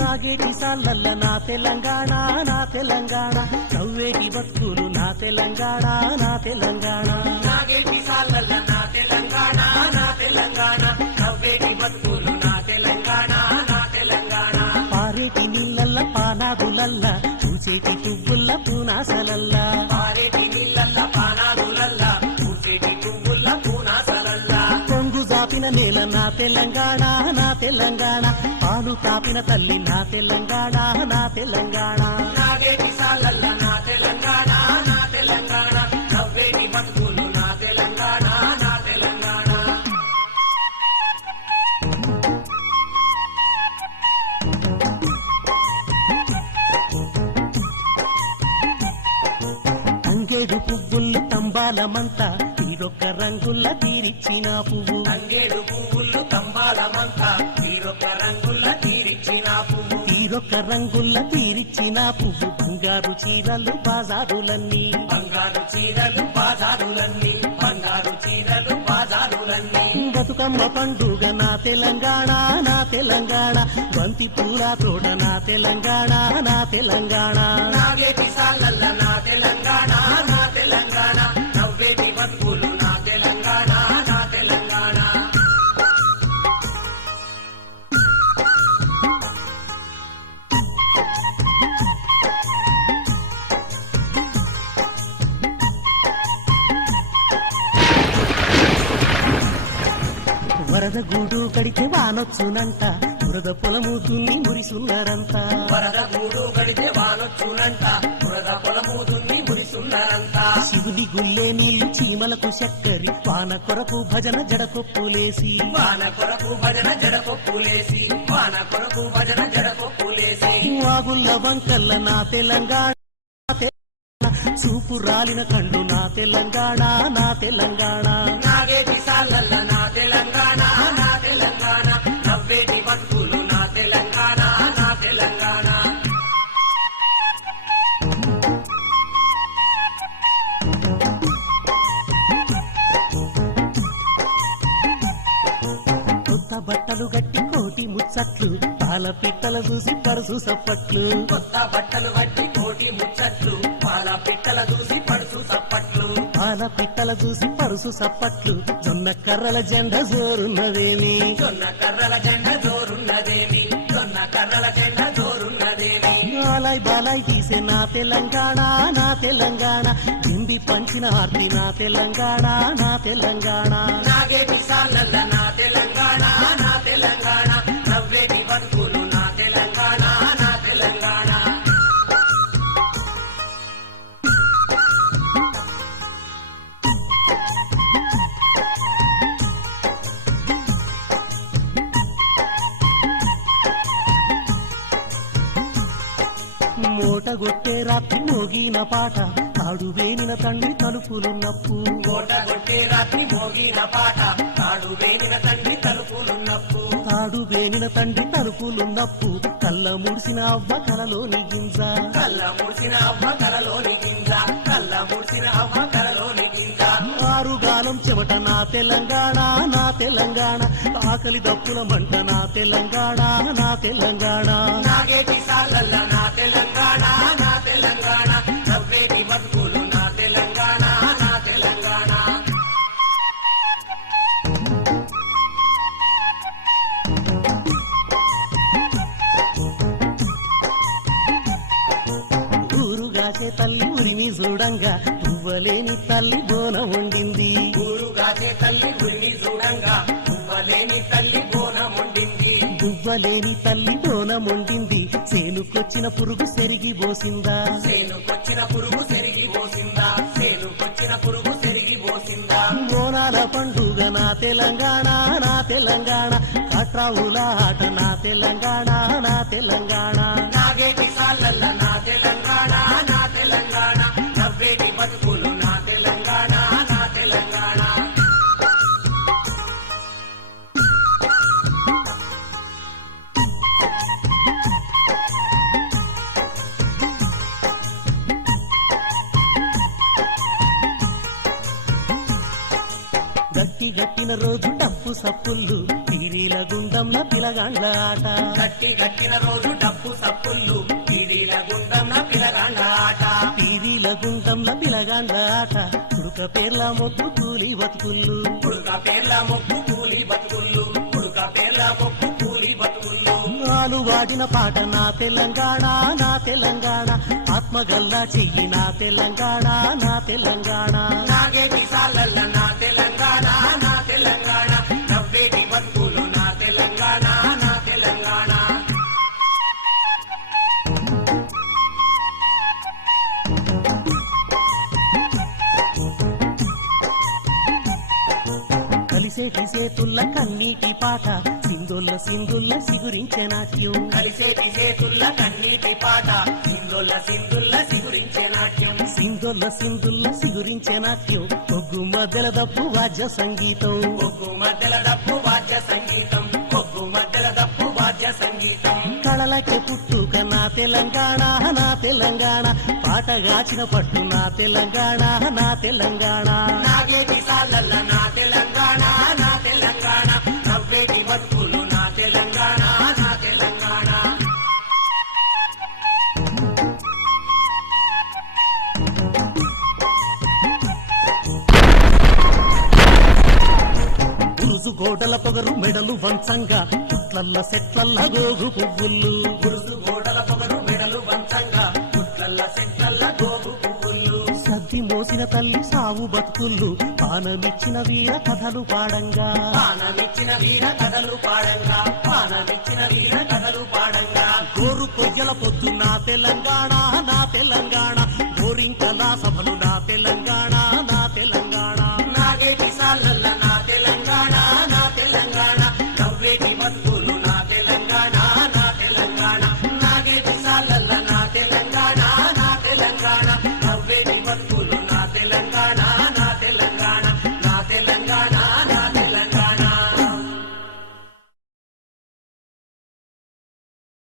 నాగేటి సాళ్ళల్ల నా తెలంగాణ నా తెలంగాణ నవ్వేటి బతుకులు నా తెలంగాణ నా తెలంగాణ నాగేటి సాళ్ళల్ల నా తెలంగాణ నా తెలంగాణ నవ్వేటి బతుకులు నా తెలంగాణ నా తెలంగాణ పారేటి నీళ్ళల్ల పానాదులల్ల పూచేటి పువ్వుల్ల పూనాసలల్ల పారేటి నీళ్ళల్ల పానాదులల్ల పూచేటి పువ్వుల్ల పూనాసలల్ల కొంగు జాపిన నేల నా తెలంగాణ నా తెలంగాణ పాలు తాపిన తల్లి నా తెలంగాణ నా తెలంగాణ నాగేటి సాళ్ళల్ల నా తెలంగాణ నా తెలంగాణ నవ్వేటి బతుకులు నా తెలంగాణ నా తెలంగాణ తంగేడు పువ్వుల్ని తంబాలమంతా తీరొక్క రంగుల్ల తీరిచ్చిన పువ్వు తంగేడు పువ్వులు తంబాలమంతా తీరొక్క రంగుల్ల తీరిచ్చిన పువ్వు తీరొక్క రంగుల్ల తీరిచ్చిన పువ్వు బంగారు చీరలు బాజారులన్నీ బంగారు చీరలు బాజారులన్నీ బంగారు చీరలు బాజారులన్నీ బతుకమ్మ పండుగ నా తెలంగాణ నా తెలంగాణ బంతి పూల తోట నా తెలంగాణ నా తెలంగాణ నాగేటి సాళ్ళల్ల నా తెలంగాణ నా తెలంగాణ నవ్వేటి బతుకులు నా తెలంగాణ నా తెలంగాణ వరద గూడు కడితే వానొచ్చునంట బురద పొలము దున్ని మురిసున్నారంతా వరద గూడు గడితే వానొచ్చునంట బురద పొలము దున్ని మురిసున్నారంతా శివుని గుల్లే నీళ్లు చీమలకు చక్కరి వాన కొరకు భజన జడకొప్పులేసి వాన కొరకు భజన జడకొప్పులేసి వాన కొరకు భజన జడకొప్పులేసి వాగుల్ల వంకల్ల నా తెలంగాణ చూపు రాలిన కళ్ళు నా తెలంగాణ నా తెలంగాణ నాగేటి సాళ్ళల్ల నా తెలంగాణ నా తెలంగాణ నవ్వేటి బతుకులు నా తెలంగాణ నా తెలంగాణ కొత్త బట్టలు గట్టి కోటి ముచ్చట్లు పాల పిట్టల చూసి పరుసు సప్పట్లు కొత్త బట్టలు కట్టి కోటి ముచ్చట్లు పాల పిట్టల చూసి పడుచు సప్పట్లు పాల పిట్టల చూసి పరుసు సప్పట్లు జొన్న కర్రల జెండ జోరున్నదేమి జొన్న కర్రల జెండ జోరున్నదేమి జొన్న కర్రల జెండ జోరున్నదేమి బాలాయ్ బాలాయ్ తీసే నా తెలంగాణ నా తెలంగాణ హింది పంచిన ఆర్తి నా తెలంగాణ నా తెలంగాణ నాగేటి సాళ్ళల్ల నా తెలంగాణ నా తెలంగాణ నవ్వేటి బతుకులు నా తెలంగాణ నా తెలంగాణ మూటగొట్టే రాత్రి మోగిన పాట తాడు వేనిన తండ్రి తలుపులున్నప్పు కోట కొట్టే రాత్రి మోగిన పాట తాడు వేనిన తండ్రి తలుపులున్నప్పు తాడు వేనిన తండ్రి తలుపులున్నప్పు కళ్ళ ముడిసిన అవ్వ కలలోని గింజ కళ్ళ ముడిసిన అవ్వ కలలోని గింజ కళ్ళ ముడిసిన అవ్వ కలలోని గింజ ఆరుగాలం చెమట నా తెలంగాణ నా తెలంగాణ ఆకలి దప్పుల మంట నా తెలంగాణ నా తెలంగాణ నాగేటి సాళ్ళల్ల నా తెలంగాణ నా తెలంగాణ నవ్వేటి బతుకులు నా తెలంగాణ నా తెలంగాణ ఊరుగాసే తల్లి ఉరిమి చూడంగా పువ్వలేని తల్లి బోనం వండింది ఊరుగాసే తల్లి ఉరిమి చూడంగా పువ్వలేని తల్లి బోనం వండింది పువ్వలేని తల్లి బోనం వండింది సేనుకొచ్చిన పురుగు సెరిగి పోసిందా సేనుకొచ్చిన పురుగు సెరిగి పోసిందా సేనుకొచ్చిన పురుగు సెరిగి పోసిందా బోనాల పండుగ నా తెలంగాణ నా తెలంగాణ కట్రావుల ఆట నా తెలంగాణ నా తెలంగాణ నాగేటి సాళ్ళల్ల నా తెలంగాణ నా తెలంగాణ నవ్వేటి బతుకులు నా తెలంగాణ నా తెలంగాణ గట్టి గట్టిన రోజు డప్పు సప్పుళ్ళు పీరీల గుండంల పిలగాండ్ల ఆట గట్టి గట్టిన రోజు డప్పు సప్పుళ్ళు పీరీల గుండంన పిలగాండ్ల ఆట పీరీల గుండంల పిలగాండ్ల ఆట ఉడుక పేర్ల మొక్కు కూలి బతుకుళ్ళు ఉడుక పేర్ల మొక్కు కూలి బతుకుళ్ళు ఉడుక పేర్ల మొక్కు కూలి బతుకుళ్ళు నాలు వాడిన పాట నా తెలంగాణ నా తెలంగాణ ఆత్మగల్లా చెయ్యి నా తెలంగాణ నా తెలంగాణ నాగేటి సాలల్ల నా తెలంగాణ నా తెలంగాణ నవ్వేటి బతుకులు నా తెలంగాణ నా తెలంగాణ కలిసేటి సేతుల్ల కన్నీటి పాట సింధుల్ల సింధుల్ల సిగురించే నాట్యం కలిసేటి చేతుల్ల కన్నీటి పాట సింధుల్ల సింధుల్ల సిగురించే నాట్యం సింధుల్ల సింధుల్ల సిగురించే నాట్యం ఒగ్గు మధ్యల దప్పు వాద్య సంగీతం ఒగ్గు మధ్యల దప్పు వాద్య సంగీతం ఒగ్గు మధ్యల దప్పు వాద్య సంగీతం కళలకే పుట్టుక నా తెలంగాణ నా తెలంగాణ పాటగాచిన పట్టు నా తెలంగాణ నా తెలంగాణ నాగేటి సాలల్ల నా తెలంగాణ నా తెలంగాణ నవ్వేటి బతుకులు నా తెలంగాణ నా తెలంగాణ గురుజు గోడల పొగరు మెడలు వంచంగా పుట్లల్ల సెట్లల్ల గోగు పువ్వుళ్ళు గురుసు గోడల పొగరు మెడలు వంచంగా పుట్లల్ల సెట్లల్ల గోగు పువ్వుళ్ళు సద్ది మోసిన తల్లి సావు బతుకుళ్ళు పానమిచ్చిన వీర కథలు పాడంగా పానమిచ్చిన వీర కథలు పాడంగా పానమిచ్చిన వీర కథలు పాడంగా గోరు కొయ్యల పొద్దు నా తెలంగాణ నా తెలంగాణ గోరింకల సభలు నా తెలంగాణ నా తెలంగాణ నాగేటి సాలల్ల నా తెలంగాణ నా తెలంగాణ నవ్వేటి బతుకులు నా తెలంగాణ నా తెలంగాణ నాగేటి సాలల్ల నా తెలంగాణ నా తెలంగాణ నవ్వేటి బతుకులు